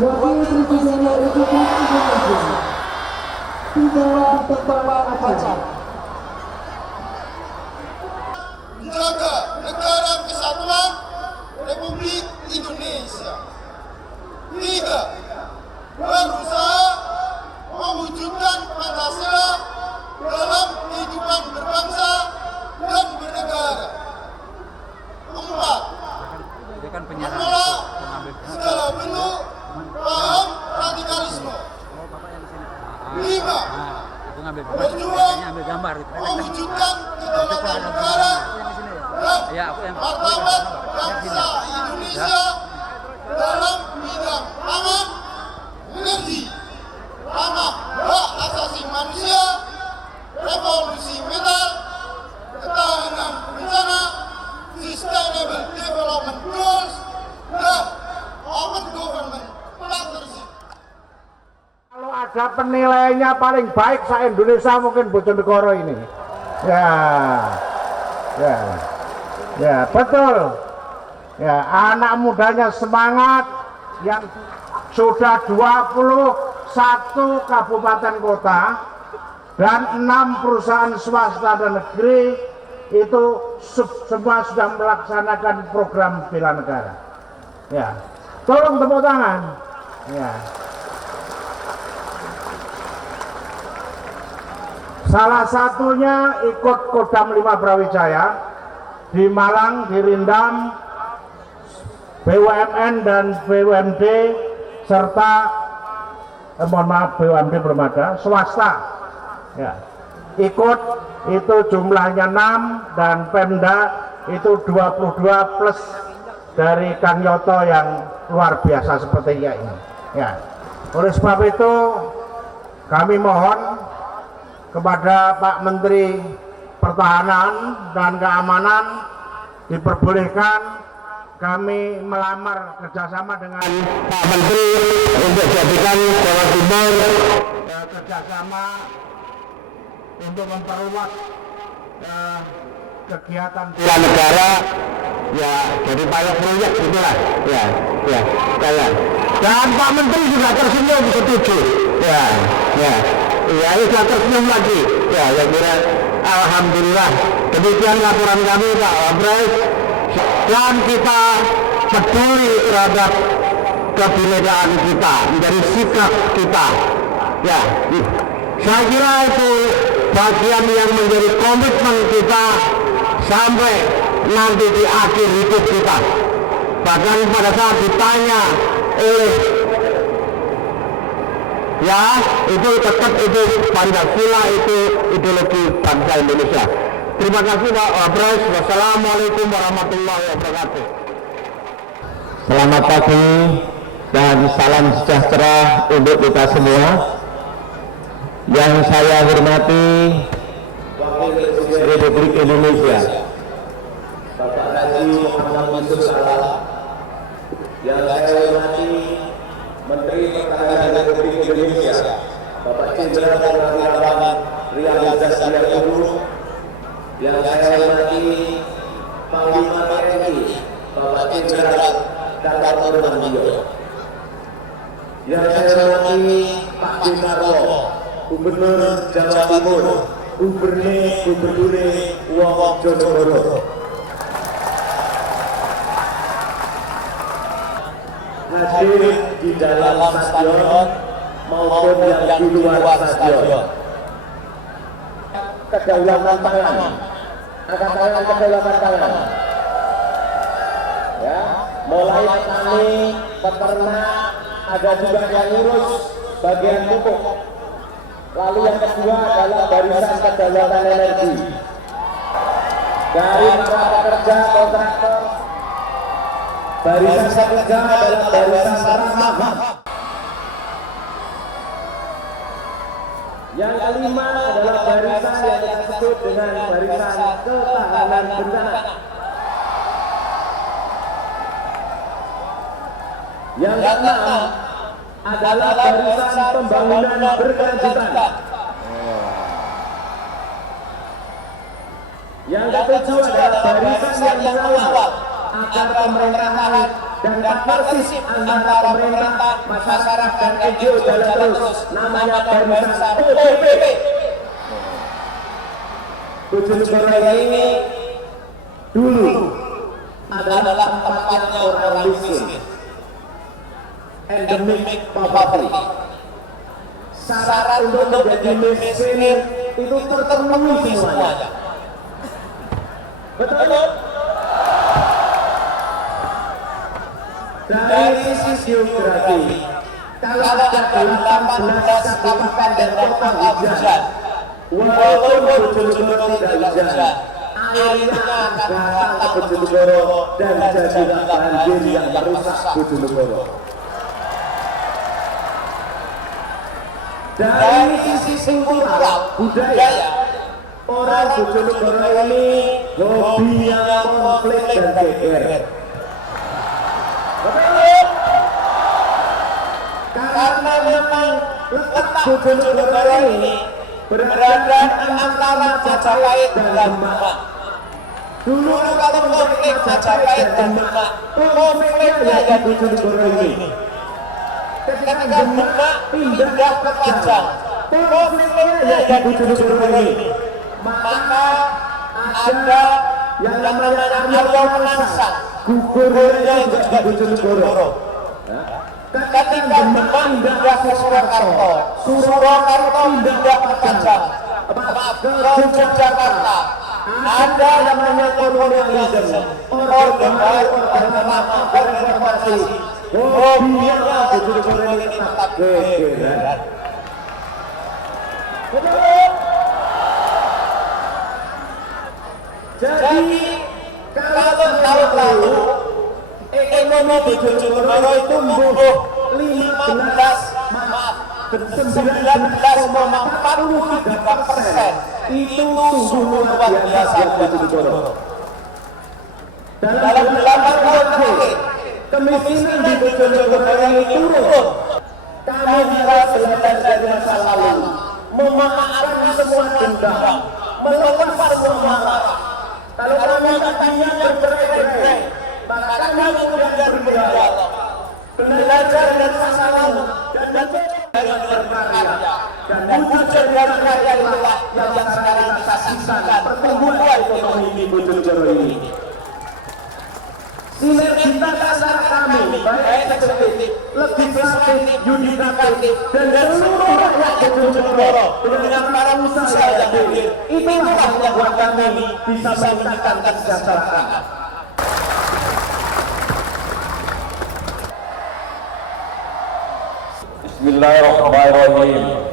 Wakil Presiden Republik Indonesia tiba di tempat acara. Menjaga negara kesatuan Republik Indonesia. 3. Berusaha mewujudkan Pancasila dalam kehidupan berbangsa dan bernegara. 4. Menolak segala bentuk paham radikalisme. 5. Berjuang mewujudkan kedaulatan negara dan martabat bangsa Indonesia dalam bidang pangan, energi, ramah hak asasi manusia, revolusi mental, ketahanan bencana, sustainable development goals, dan open government partnership. Kalau ada penilaiannya paling baik se-Indonesia mungkin Bojonegoro ini. Ya, betul. Ya, anak mudanya semangat yang sudah 21 kabupaten kota dan 6 perusahaan swasta dan negeri itu semua sudah melaksanakan program bela negara. Ya, tolong tepuk tangan. Ya. Salah satunya ikut Kodam 5 Brawijaya di Malang, di Rindam, BUMN dan BUMD serta BUMD belum ada, swasta. Ya. Ikut itu jumlahnya 6 dan Pemda itu 22 plus dari Kang Yoto yang luar biasa seperti ini. Ya. Oleh sebab itu kami mohon kepada Pak Menteri Pertahanan dan Keamanan diperbolehkan kami melamar kerjasama dengan Pak Menteri untuk jadikan Jawa Timur kerjasama untuk memperluas kegiatan bela negara, ya jadi pilot proyek gitulah, ya, dan Pak Menteri juga tersenyum setuju, ya. Ya, ini sudah tersenyum lagi. Ya, saya kira alhamdulillah. Demikian laporan kami Pak Wapres. Dan kita peduli terhadap kebinekaan kita, menjadi sikap kita. Ya, saya kira itu bagian yang menjadi komitmen kita sampai nanti di akhir hidup kita. Bahkan pada saat ditanya oleh ya, itu tetap itu Pancasila, itu ideologi bangsa Indonesia. Terima kasih Pak Wapres. Wassalamualaikum warahmatullahi wabarakatuh. Selamat pagi dan salam sejahtera untuk kita semua. Yang saya hormati Wakil Presiden Republik Indonesia Bapak Haji Muhammad Yusuf Kala. Yang saya hormati Menteri Pertahanan Republik Indonesia Bapak Jenderal Purnawirawan Riyaza Dulu. Yang saya hormati Panglima TNI Bapak Jenderal Gatot Nurmantio. Yang saya hormati Pak Dekarwo, Gubernur Jawa Timur, Gubernur Wong Jonegoro. Hadir di dalam stadion maupun yang di luar stadion. Kedaulatan pangan, angkat tangan kedaulatan pangan. Ya, mulai petani, peternak, ada juga yang ngurus bagian pupuk. Lalu yang kedua adalah barisan kedaulatan energi. Dari para pekerja kontraktor, barisan ketiga adalah barisan ramah. Yang kelima adalah barisan yang kita sebut dengan barisan ketahanan bencana. Yang keenam adalah barisan pembangunan berkelanjutan. Yang ketujuh adalah barisan yang mengawal agar pemerintahan dan partnership antara pemerintah, masyarakat, dan NGO jalan terus. Namanya barisan OPP. Bojonegoro ini dulu adalah tempatnya orang miskin, endemic poverty. Syarat untuk menjadi miskin itu terpenuhi semuanya. Betul? Dari sisi geografi, kalau ada 18 kabupaten dan kota hujan, walaupun Bojonegoro tidak hujan, airnya akan datang ke Bojonegoro dan jadilah banjir yang merusak Bojonegoro. Dari sisi kultural budaya, orang Bojonegoro ini hobinya konflik dan geger. Betul? Karena memang letak Bojonegoro ini berada di antara Majapahit dan Demak. Dulu kalau konflik Majapahit dan Demak, konfliknya ya Bojonegoro ini. Ketika Demak pindah ke Pajang, konfliknya ya Bojonegoro ini. Maka ada yang namanya Aryo Manansang, gubernurnya juga Bojonegoro. Ketika Demak pindah ke Surakarta, Surakarta pindah ke Pajang, ke Yogyakarta. Ada yang namanya kolonialisme, orde baru, orde lama, orde reformasi. Hobinya Bojonegoro ini tetap gegeran. Jadi kalau lalu ekonomi Bojonegoro itu tumbuh 19,43%. Itu sungguh luar biasa Bojonegoro. Dalam 8 tahun terakhir, kemiskinan di Bojonegoro ini turun. Kami harus belajar dari masa lalu, memaafkan semua dendam, melepas semua marah. Kalau kami tadinya bercerai-berai, maka kami kemudian berdialog, belajar dari masa lalu dan berkarya. Dan wujud dari karya itulah yang sekarang kita saksikan pertumbuhan ekonomi di Bojonegoro ini. Sinergitas antara kami, baik eksekutif, legislatif, yudikatif, dan seluruh rakyat Bojonegoro dengan para usaha yang hadir, itulah yang membuat kami bisa meningkatkan kesejahteraan. Bismillahirrahmanirrahim.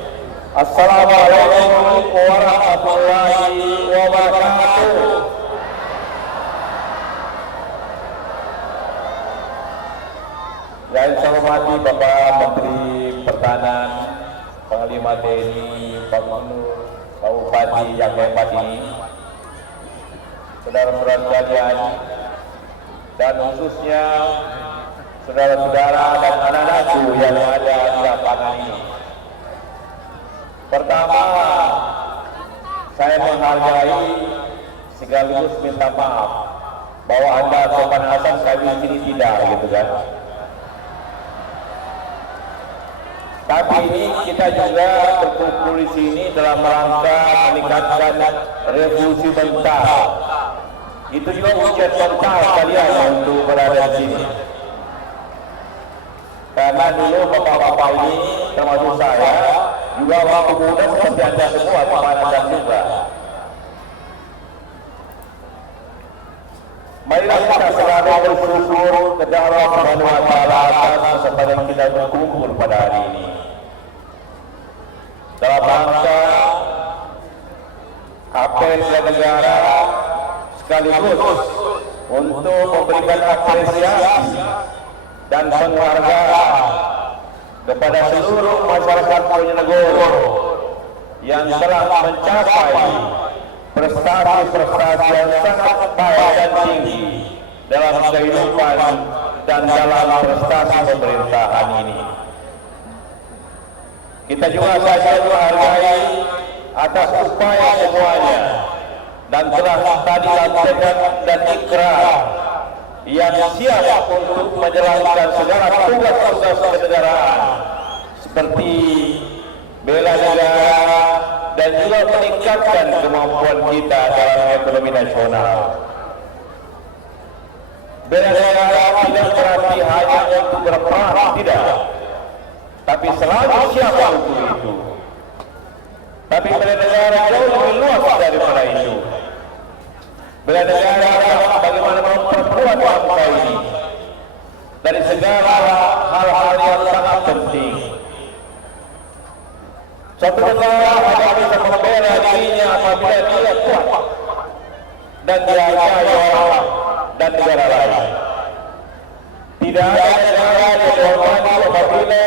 Assalamualaikum warahmatullahi wabarakatuh. Yang saya hormati Bapak Menteri Pertahanan, Panglima TNI, Pak Gubernur, Pak Bupati yang hebat ini, saudara-saudara sekalian, dan khususnya saudara-saudara dan anak-anakku yang ada di lapangan ini. Pertama, saya menghargai sekaligus minta maaf bahwa Anda kepanasan kami di sini tidak, gitu kan? Tapi ini kita juga berkumpul di sini dalam rangka meningkatkan revolusi mental. Itu juga ujian mental kalian untuk berada di sini. Karena dulu bapak-bapak ini termasuk saya juga waktu muda seperti Anda semua kepanasan juga. Marilah kita selalu bersyukur kepada Allah Subhanahu wa taala atas kesempatan kita berkumpul pada hari ini. Dalam rangka apel negara sekaligus untuk memberikan apresiasi dan penghargaan kepada seluruh masyarakat Bojonegoro yang telah mencapai prestasi-prestasi yang sangat baik dan tinggi dalam kehidupan dan dalam prestasi pemerintahan ini. Kita juga saya menghargai atas upaya semuanya dan telah tadi lakukan dan ikrar yang siap untuk menjalankan segala tugas-tugas kenegaraan seperti bela negara dan juga meningkatkan kemampuan kita dalam ekonomi nasional. Bela negara tidak berarti hanya untuk berperang, tidak, tapi selalu siap untuk itu. Tapi bela negara jauh lebih luas daripada itu. Bela negara adalah bagaimana memperkuat bangsa ini dari segala hal-hal yang sangat penting. Suatu negara hanya bisa membela dirinya apabila dia kuat dan dihargai orang dan negara lain. Tidak ada negara yang dihormati apabila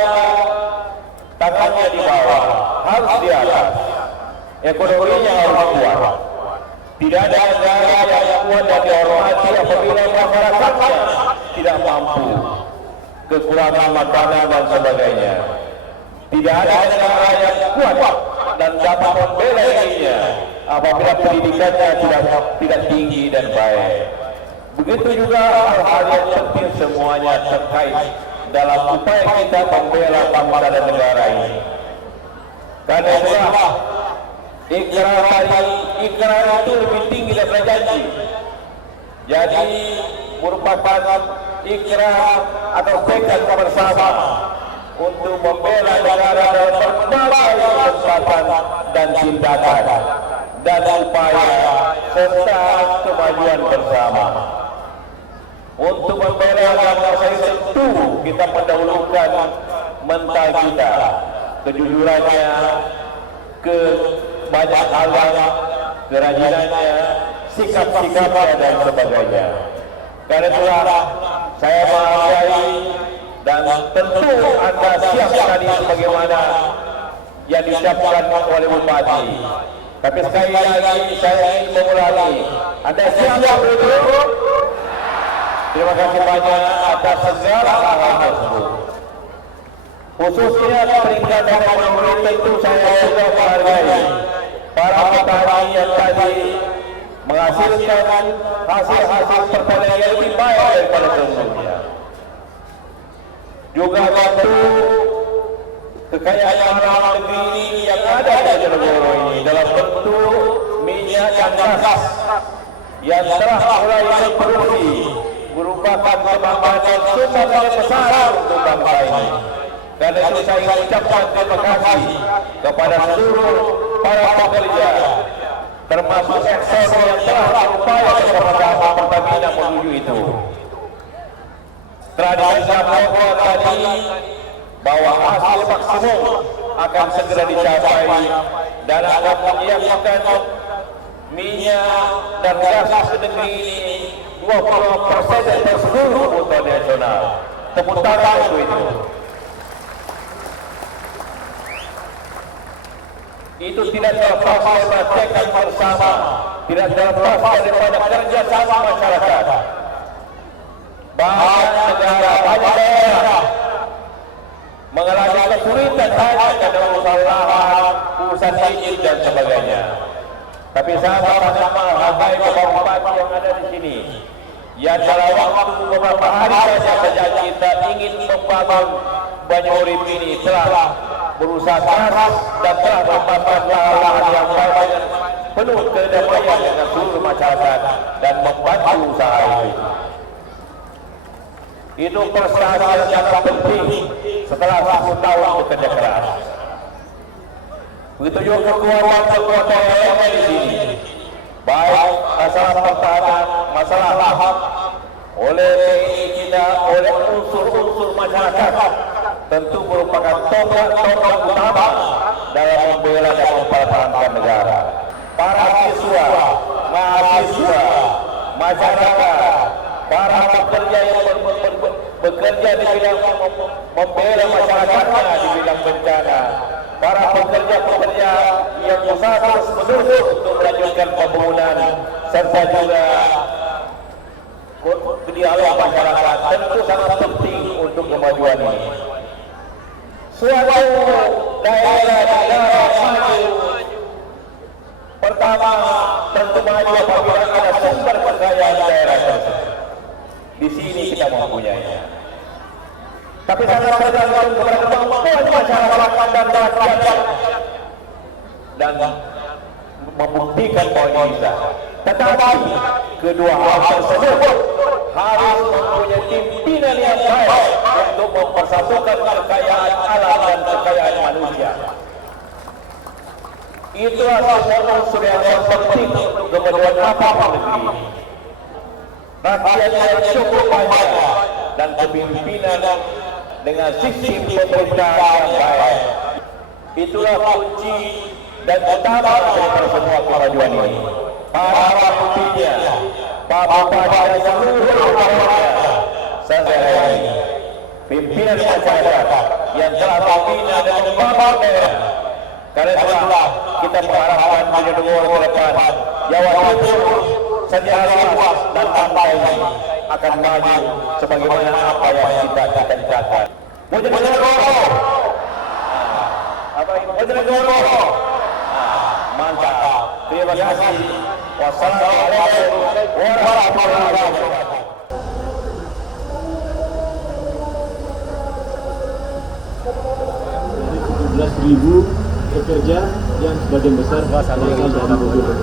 tangannya di bawah, harus di atas. Ekonominya harus kuat. Tidak ada negara yang kuat dan dihormati apabila masyarakatnya tidak mampu, kekurangan makanan dan sebagainya. Tidak ada negara yang kuat dan dapat membela dirinya apabila pendidikannya tidak tinggi dan baik. Begitu juga hal-hal yang penting semuanya terkait dalam upaya kita membela bangsa dan negara ini. Karena itulah ikrar itu lebih tinggi daripada janji. Jadi merupakan ikrar atau tekad bersama untuk membela negara dalam berbagai kesempatan dan tindakan dan upaya serta kemajuan bersama. Untuk membela bangsa ini tentu kita mendahulukan mental kita, kejujurannya, banyak hal, kerajinannya, sikap-sikapnya dan sebagainya. Karena itulah saya menghargai dan tentu Anda siap tadi sebagaimana yang diucapkan oleh Bupati. Tapi sekali lagi saya ingin mengulangi, Anda siap dulu. Terima kasih banyak atas segala hal tersebut. Khususnya peringatan ekonomi tentu saya juga menghargai para petani yang tadi menghasilkan hasil-hasil pertanian yang lebih baik daripada sebelumnya. Juga tentu kekayaan alam negeri ini yang ada di Bojonegoro ini dalam bentuk minyak dan gas yang telah mulai berproduksi merupakan kebanggaan dan sumber yang besar untuk bangsa ini. Karena itu saya ingin ucapkan terima kasih kepada seluruh para pekerja, termasuk Exxon yang telah berupaya bersama Pertamina menuju itu. Telah disampaikan tadi bahwa hasil maksimum akan segera dicapai dan akan menyiapkan minyak dan gas negeri ini 20% dari seluruh kebutuhan nasional. Tepuk tangan untuk itu. Itu tidak terlepas daripada tekad bersama, tidak terlepas daripada kerjasama masyarakat. Banyak negara, banyak daerah mengalami kesulitan karena urusan lahan, urusan izin dan sebagainya. Tapi saya sama-sama menghargai Bupati yang ada di sini. Ya dalam waktu beberapa hari saja kita ingin membangun Banyuurip ini telah berusaha keras dan telah mendapatkan lahan yang baik penuh kedamaian dengan seluruh masyarakat dan membantu usaha itu. Itu prestasi yang sangat penting setelah 10 tahun bekerja keras. Begitu juga kekuatan yang ada di sini. Baik masalah pertahanan, masalah lahan, oleh TNI kita, oleh unsur-unsur masyarakat, tentu merupakan tonggak utama dalam membela dan mempertahankan negara. Para siswa, mahasiswa, masyarakat, para pekerja yang bekerja di bidang membela masyarakatnya di bidang bencana, para pekerja-pekerja yang berusaha terus-menerus untuk melanjutkan pembangunan serta juga dialog masyarakat tentu sangat penting untuk kemajuan ini. Suatu daerah maju pertama tentu maju apabila ada sumber kekayaan daerah tersebut. di sini kita mempunyainya. Tapi sangat tergantung kepada kemampuan masyarakat dan rakyat dan membuktikan bahwa bisa. Tetapi kedua hal tersebut harus mempunyai pimpinan yang baik untuk mempersatukan kekayaan alam dan kekayaan manusia. Itulah semua unsur yang penting untuk kemudian apapun negeri. Rakyat yang cukup banyak dan kepimpinan dengan sistem pemerintahan yang baik. Itulah kunci dan utama dari semua kemajuan ini. Para buktinya, pada seluruh masyarakat sampai ini, pimpinan masyarakat yang telah membina dan membangun daerah. Karena itulah kita mengharapkan di negara ke depan, Jawa Timur secara luas dan pantai akan maju sebagaimana apa yang kita cita-citakan. Bojonegoro, Bojonegoro, mantap. Terima kasih. Wassalamualaikum warahmatullahi wabarakatuh. 17.000 pekerja yang sebagian besar berasal dari Bojonegoro.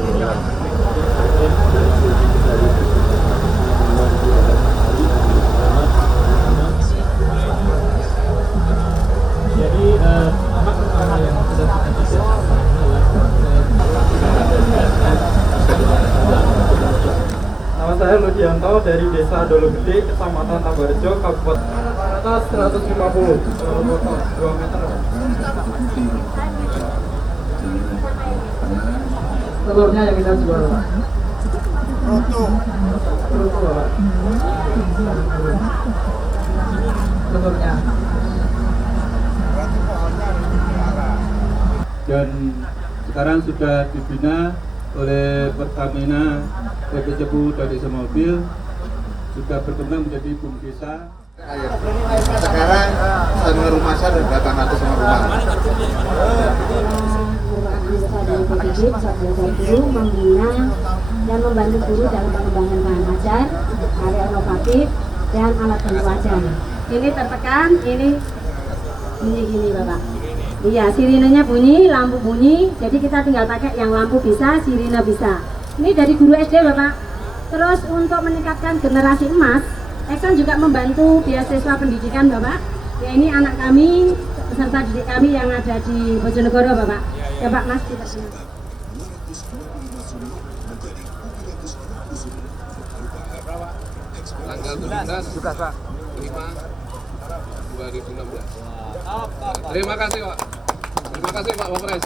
Jadi yang sudah kita bisa nama saya Ludianto dari Desa Dolo Gede, Kecamatan Tambarjo, Kabupaten atas 150 2 meter. Telurnya yang kita jual, Pak. Roto, Pak. Telurnya. Dan sekarang sudah dibina oleh Pertamina, PT Cepu dan Desa Mobil, sudah berkembang menjadi bumdesa. Sekarang sama rumah saya ada 800 rumah. Dari PDG, Pusat Belajar Guru, membina dan membantu guru dalam pengembangan bahan ajar, area inovatif, dan alat bantu ajar. Ini tertekan, ini bunyi gini Bapak. Iya, sirinenya bunyi, lampu bunyi, jadi kita tinggal pakai yang lampu bisa, sirine bisa. Ini dari guru SD Bapak. Terus untuk meningkatkan generasi emas, Exxon juga membantu beasiswa pendidikan Bapak. Ya ini anak kami, peserta didik kami yang ada di Bojonegoro Bapak. Ya Pak Mas, kita sini. Tanggal 17 juga Pak. 5 2016. Terima kasih Pak. Terima kasih Pak Wapres.